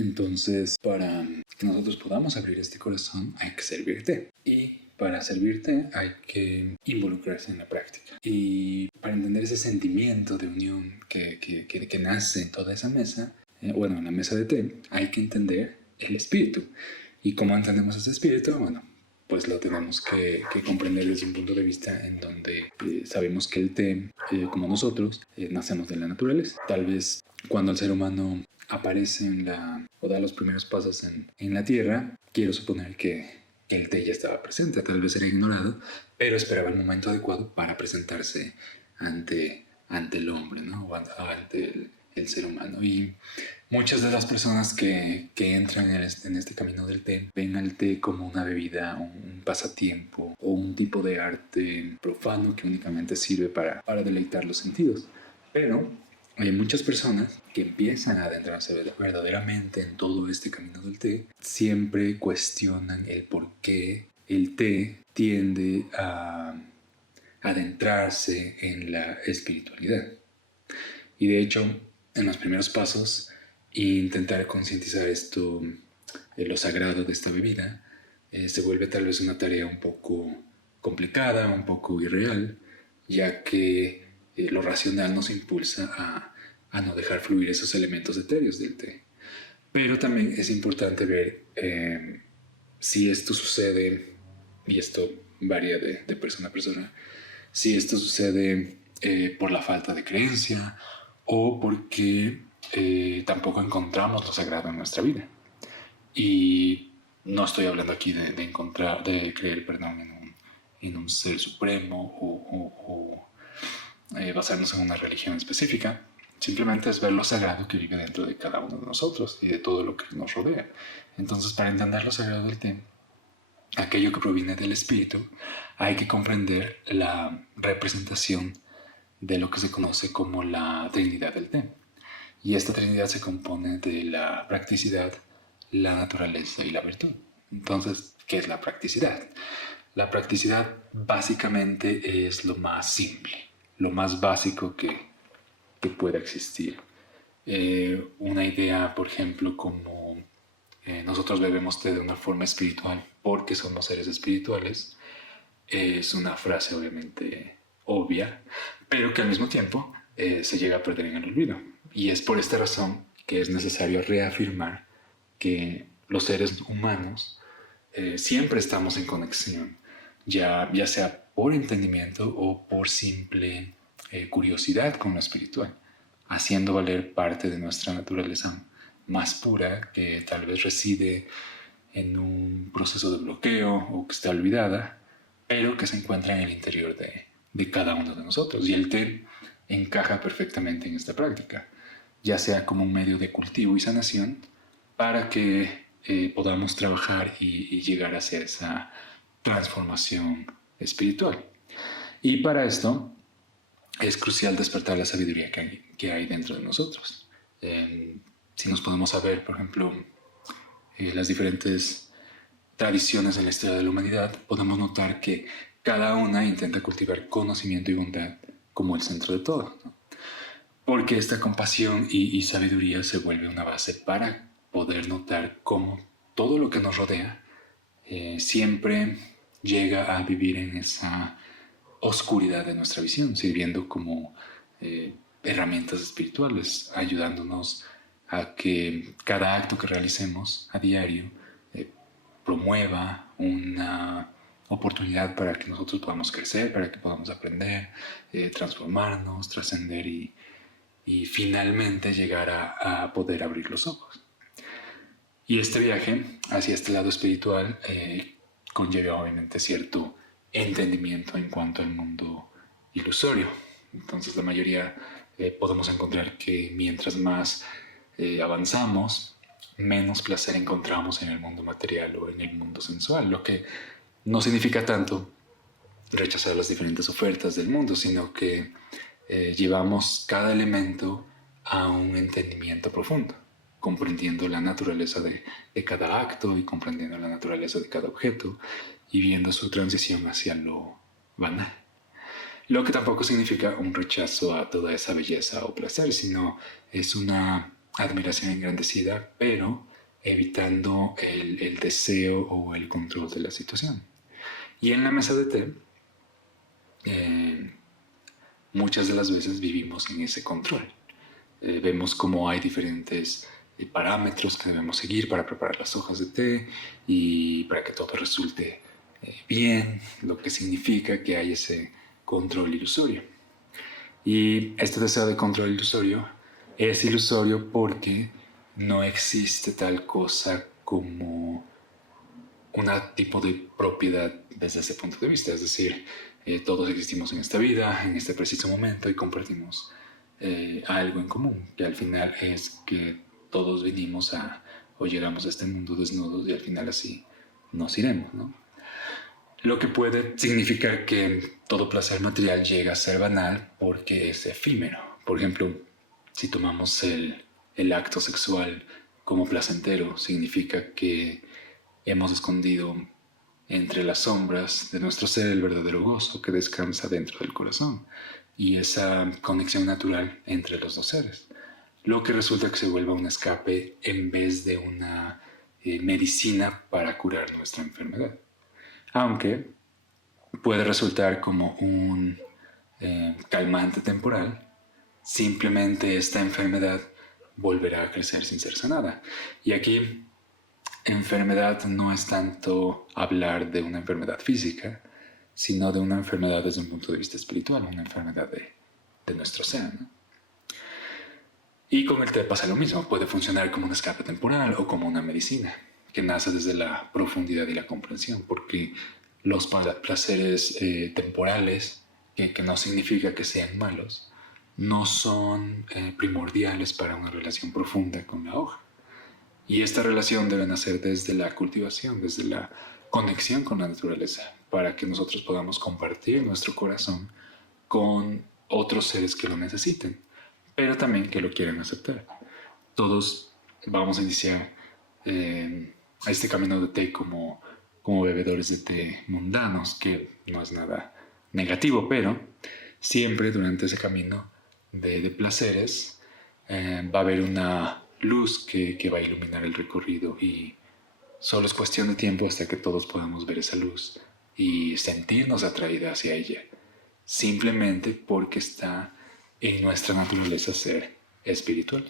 Entonces, para que nosotros podamos abrir este corazón, hay que servir té. Y para servirte hay que involucrarse en la práctica. Y para entender ese sentimiento de unión que nace en toda esa mesa, en la mesa de té, hay que entender el espíritu. ¿Y cómo entendemos ese espíritu? Bueno, pues lo tenemos que comprender desde un punto de vista en donde sabemos que el té, como nosotros, nacemos de la naturaleza. Tal vez cuando el ser humano aparece o da los primeros pasos en la Tierra, quiero suponer que el té ya estaba presente, tal vez era ignorado, pero esperaba el momento adecuado para presentarse ante el hombre, ¿no? O ante el ser humano. Y muchas de las personas que entran en este camino del té ven al té como una bebida, un pasatiempo o un tipo de arte profano que únicamente sirve para deleitar los sentidos. Pero hay muchas personas que empiezan a adentrarse verdaderamente en todo este camino del té, siempre cuestionan el por qué el té tiende a adentrarse en la espiritualidad. Y de hecho, en los primeros pasos, intentar concientizar esto, lo sagrado de esta bebida, se vuelve tal vez una tarea un poco complicada, un poco irreal, ya que lo racional nos impulsa a no dejar fluir esos elementos etéreos del té. Pero también es importante ver si esto sucede, y esto varía de persona a persona, si esto sucede por la falta de creencia o porque tampoco encontramos lo sagrado en nuestra vida. Y no estoy hablando aquí de creer, en un ser supremo o basarnos en una religión específica. Simplemente es ver lo sagrado que vive dentro de cada uno de nosotros y de todo lo que nos rodea. Entonces, para entender lo sagrado del té, aquello que proviene del espíritu, hay que comprender la representación de lo que se conoce como la Trinidad del té. Y esta Trinidad se compone de la practicidad, la naturaleza y la virtud. Entonces, ¿qué es la practicidad? La practicidad básicamente es lo más simple, lo más básico que pueda existir. Una idea, por ejemplo, como nosotros bebemos té de una forma espiritual porque somos seres espirituales, es una frase obviamente obvia, pero que al mismo tiempo se llega a perder en el olvido. Y es por esta razón que es necesario reafirmar que los seres humanos siempre estamos en conexión, ya sea por entendimiento o por simple curiosidad con lo espiritual, haciendo valer parte de nuestra naturaleza más pura que tal vez reside en un proceso de bloqueo o que está olvidada, pero que se encuentra en el interior de cada uno de nosotros. Y el té encaja perfectamente en esta práctica, ya sea como un medio de cultivo y sanación para que podamos trabajar y llegar hacia esa transformación espiritual. Y para esto es crucial despertar la sabiduría que hay dentro de nosotros. Si nos podemos saber, por ejemplo, las diferentes tradiciones en la historia de la humanidad, podemos notar que cada una intenta cultivar conocimiento y bondad como el centro de todo, ¿no? Porque esta compasión y sabiduría se vuelve una base para poder notar cómo todo lo que nos rodea siempre llega a vivir en esa oscuridad de nuestra visión, sirviendo como herramientas espirituales, ayudándonos a que cada acto que realicemos a diario promueva una oportunidad para que nosotros podamos crecer, para que podamos aprender, transformarnos, trascender y finalmente llegar a poder abrir los ojos. Y este viaje hacia este lado espiritual conlleva obviamente cierto entendimiento en cuanto al mundo ilusorio. Entonces la mayoría podemos encontrar que mientras más avanzamos, menos placer encontramos en el mundo material o en el mundo sensual, lo que no significa tanto rechazar las diferentes ofertas del mundo, sino que llevamos cada elemento a un entendimiento profundo, comprendiendo la naturaleza de cada acto y comprendiendo la naturaleza de cada objeto y viendo su transición hacia lo banal. Lo que tampoco significa un rechazo a toda esa belleza o placer, sino es una admiración engrandecida, pero evitando el deseo o el control de la situación. Y en la mesa de té, muchas de las veces vivimos en ese control. Vemos cómo hay diferentes parámetros que debemos seguir para preparar las hojas de té y para que todo resulte bien, lo que significa que hay ese control ilusorio. Y este deseo de control ilusorio es ilusorio porque no existe tal cosa como un tipo de propiedad desde ese punto de vista. Es decir, todos existimos en esta vida, en este preciso momento, y compartimos algo en común, que al final es que todos vinimos o llegamos a este mundo desnudos y al final así nos iremos, ¿no? Lo que puede significar que todo placer material llega a ser banal porque es efímero. Por ejemplo, si tomamos el acto sexual como placentero, significa que hemos escondido entre las sombras de nuestro ser el verdadero gozo que descansa dentro del corazón y esa conexión natural entre los dos seres. Lo que resulta que se vuelva un escape en vez de una medicina para curar nuestra enfermedad. Aunque puede resultar como un calmante temporal, simplemente esta enfermedad volverá a crecer sin ser sanada. Y aquí enfermedad no es tanto hablar de una enfermedad física, sino de una enfermedad desde un punto de vista espiritual, una enfermedad de nuestro ser, ¿no? Y con el té pasa lo mismo, puede funcionar como un escape temporal o como una medicina, que nace desde la profundidad y la comprensión, porque los placeres temporales, que no significa que sean malos, no son primordiales para una relación profunda con la hoja. Y esta relación debe nacer desde la cultivación, desde la conexión con la naturaleza, para que nosotros podamos compartir nuestro corazón con otros seres que lo necesiten, pero también que lo quieran aceptar. Todos vamos a iniciar a este camino de té como bebedores de té mundanos, que no es nada negativo, pero siempre durante ese camino de placeres va a haber una luz que va a iluminar el recorrido y solo es cuestión de tiempo hasta que todos podamos ver esa luz y sentirnos atraídos hacia ella, simplemente porque está en nuestra naturaleza ser espiritual.